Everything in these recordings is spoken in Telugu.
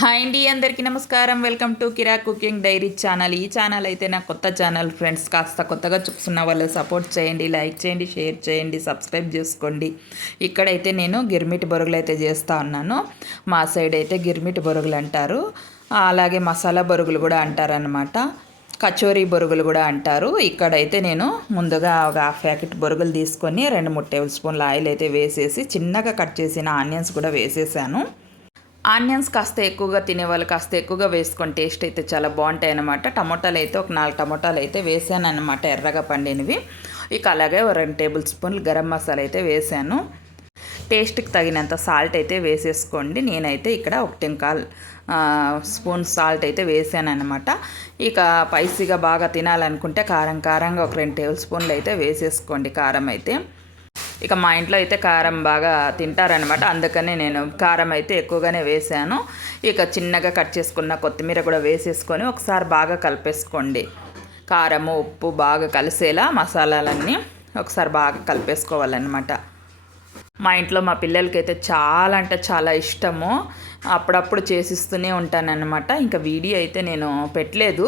హాయ్ అండి అందరికీ నమస్కారం. Welcome to Kira cooking diary channel. ఈ ఛానల్ అయితే నా కొత్త ఛానల్ ఫ్రెండ్స్ కాస్త కొత్తగా చూస్తున్న వాళ్ళు సపోర్ట్ చేయండి లైక్ చేయండి షేర్ చేయండి సబ్స్క్రైబ్ చేసుకోండి. ఇక్కడైతే నేను గిర్మిటి బొరుగులు అయితే చేస్తూ ఉన్నాను. మా సైడ్ అయితే గిర్మిటి బొరుగులు అంటారు. అలాగే మసాలా బొరుగులు కూడా అంటారనమాట కచోరీ బొరుగులు కూడా అంటారు. ఇక్కడైతే నేను ముందుగా ఒక హాఫ్ ప్యాకెట్ బొరుగులు తీసుకొని రెండు మూడు టేబుల్ స్పూన్ల ఆయిల్ అయితే వేసేసి చిన్నగా కట్ చేసిన ఆనియన్స్ కూడా వేసేసాను. ఆనియన్స్ కాస్త ఎక్కువగా తినేవాళ్ళు కాస్త ఎక్కువగా వేసుకొని టేస్ట్ అయితే చాలా బాగుంటాయి అనమాట టమోటాలు అయితే ఒక నాలుగు టమోటాలు అయితే వేసాను అనమాట ఎర్రగా పండినవి. ఇక అలాగే ఒక రెండు టేబుల్ స్పూన్లు గరం మసాలా అయితే వేసాను. టేస్ట్కి తగినంత సాల్ట్ అయితే వేసేసుకోండి. నేనైతే ఇక్కడ ఒకటి కాల్ స్పూన్ సాల్ట్ అయితే వేసాను అనమాట ఇక పైసీగా బాగా తినాలనుకుంటే కారం కారంగా ఒక రెండు టేబుల్ స్పూన్లు అయితే వేసేసుకోండి కారం అయితే. ఇక మా ఇంట్లో అయితే కారం బాగా తింటారనమాట అందుకని నేను కారం అయితే ఎక్కువగానే వేసాను. ఇక చిన్నగా కట్ చేసుకున్న కొత్తిమీర కూడా వేసేసుకొని ఒకసారి బాగా కలిపేసుకోండి. కారము ఉప్పు బాగా కలిసేలా మసాలాలన్నీ ఒకసారి బాగా కలిపేసుకోవాలన్నమాట. మా ఇంట్లో మా పిల్లలకైతే చాలా అంటే చాలా ఇష్టము. అప్పుడప్పుడు చేసిస్తూనే ఉంటానన్నమాట. ఇంకా వీడియో అయితే నేను పెట్టలేదు.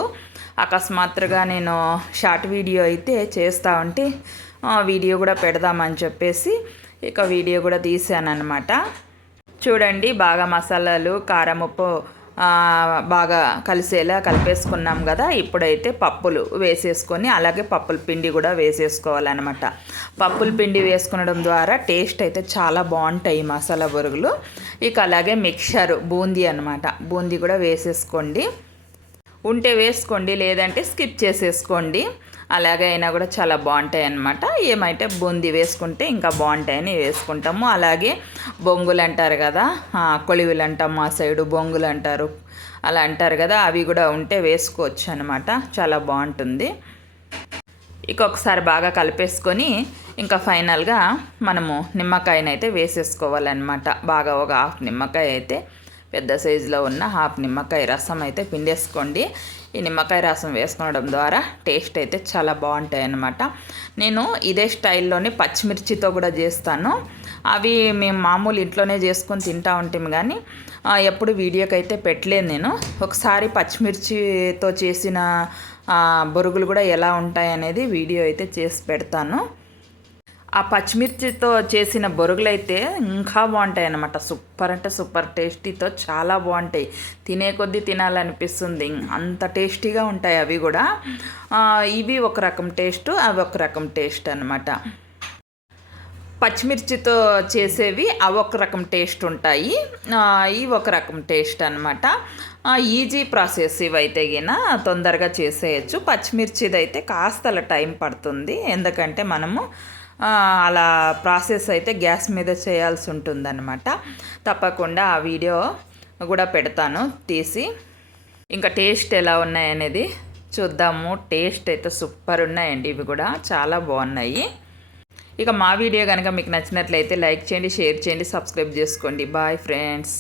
అకస్మాత్తుగా నేను షార్ట్ వీడియో అయితే చేస్తూ ఉంటే వీడియో కూడా పెడదామని చెప్పేసి ఇక వీడియో కూడా తీసానమాట చూడండి బాగా మసాలాలు కారం ఉప్పు బాగా కలిసేలా కలిపేసుకున్నాం కదా. ఇప్పుడైతే పప్పులు వేసేసుకొని అలాగే పప్పుల పిండి కూడా వేసేసుకోవాలన్నమాట. పప్పుల పిండి వేసుకునడం ద్వారా టేస్ట్ అయితే చాలా బాగుంటాయి మసాలా బొరుగులు. ఇక అలాగే మిక్చర్ బూందీ అనమాట బూందీ కూడా వేసేసుకోండి. ఉంటే వేసుకోండి లేదంటే స్కిప్ చేసేసుకోండి. అలాగే అయినా కూడా చాలా బాగుంటాయి అన్నమాట ఏమైతే బూందీ వేసుకుంటే ఇంకా బాగుంటాయని వేసుకుంటాము. అలాగే బొంగులు అంటారు కదా కొలివిలు అంటాం మా సైడు బొంగులు అంటారు అలా అంటారు కదా అవి కూడా ఉంటే వేసుకోవచ్చు అనమాట చాలా బాగుంటుంది. ఇక ఒకసారి బాగా కలిపేసుకొని ఇంకా ఫైనల్గా మనము నిమ్మకాయనైతే వేసేసుకోవాలన్నమాట. బాగా ఒక హాఫ్ నిమ్మకాయ అయితే. పెద్ద సైజులో ఉన్న హాఫ్ నిమ్మకాయ రసం అయితే పిండేసుకోండి. ఈ నిమ్మకాయ రసం వేసుకోవడం ద్వారా టేస్ట్ అయితే చాలా బాగుంటాయి అన్నమాట నేను ఇదే స్టైల్లోనే పచ్చిమిర్చితో కూడా చేస్తాను. అవి మేము మామూలు ఇంట్లోనే చేసుకొని తింటా ఉంటాం కానీ ఎప్పుడు వీడియోకి అయితే పెట్టలేదు నేను. ఒకసారి పచ్చిమిర్చితో చేసిన బొరుగులు కూడా ఎలా ఉంటాయి అనేది వీడియో అయితే చేసి పెడతాను. ఆ పచ్చిమిర్చితో చేసిన బొరుగులు అయితే ఇంకా బాగుంటాయి అన్నమాట సూపర్ అంటే సూపర్ టేస్టీతో చాలా బాగుంటాయి. తినే కొద్దీ తినాలనిపిస్తుంది. అంత టేస్టీగా ఉంటాయి అవి కూడా. ఇవి ఒక రకం టేస్ట్ అవి ఒక రకం టేస్ట్ అనమాట పచ్చిమిర్చితో చేసేవి అవి ఒక రకం టేస్ట్ ఉంటాయి. ఇవి ఒక రకం టేస్ట్ అనమాట ఈజీ ప్రాసెస్ ఇవైతే గిన తొందరగా చేసేయచ్చు. పచ్చిమిర్చిది అయితే కాస్త అలా టైం పడుతుంది. ఎందుకంటే మనము అలా ప్రాసెస్ అయితే గ్యాస్ మీద చేయాల్సి ఉంటుందన్నమాట. తప్పకుండా ఆ వీడియో కూడా పెడతాను తీసి. ఇంకా టేస్ట్ ఎలా ఉన్నాయనేది చూద్దాము. టేస్ట్ అయితే సూపర్ ఉన్నాయండి ఇవి కూడా చాలా బాగున్నాయి. ఇక మా వీడియో కనుక మీకు నచ్చినట్లయితే లైక్ చేయండి షేర్ చేయండి సబ్స్క్రైబ్ చేసుకోండి. Bye friends.